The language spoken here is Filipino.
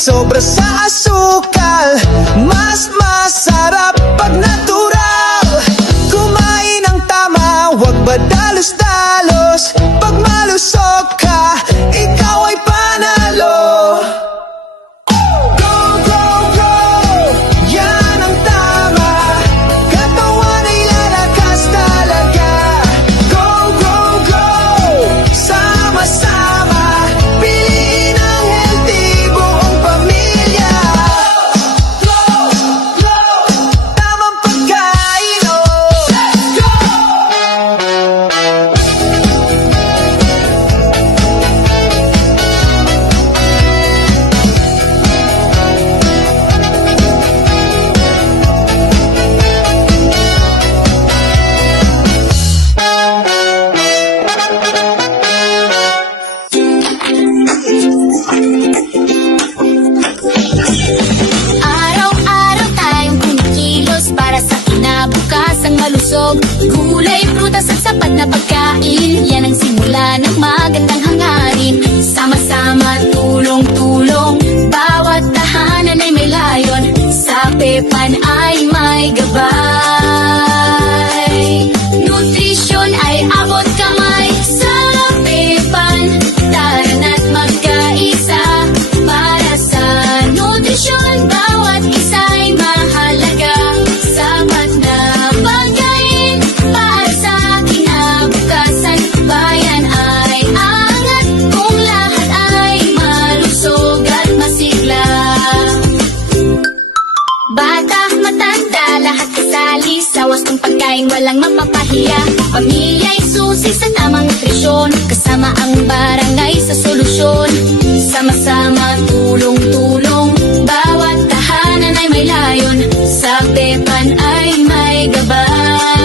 sobra sa asukal. Mas masarap pag natural. Kumain ng tama, wag ba dalos-dalos. Pag malusog ka, ikaw ay panalo. Go, go, go, yan ang tama. Katawan ay lalakas talaga. Go, go, go, sama-sama. Piliin ang healthy, buong pamilya. Go, go, tamang pagkain, oh. Let's go! Araw-araw tayong kumikilos para sa kinabukas ang malusog. Gulay, prutas at sapat na pagkain, yan ang simula ng magandang hangarin. Sama-sama, tulong-tulong, bawat tahanan ay may layon. Sa Pepan ay may gabay. Nutrisyon ay abot kamay sa Pepan. Tara na't magkaisa para sa nutrisyon. Bawat isa'y mahalaga. Sapat na pagkain para sa kinabukasan. Bayan ay angat kung lahat ay malusog at masigla. Bata, matanda, lahat kasali sa wastong pagkain, walang mapapahiya. Pamilya'y susi sa tamang nutrisyon, kasama ang barangay sa solusyon. Sama-sama, tulong-tulong, bawat tahanan ay may layon. Sa Pepan ay may gabay.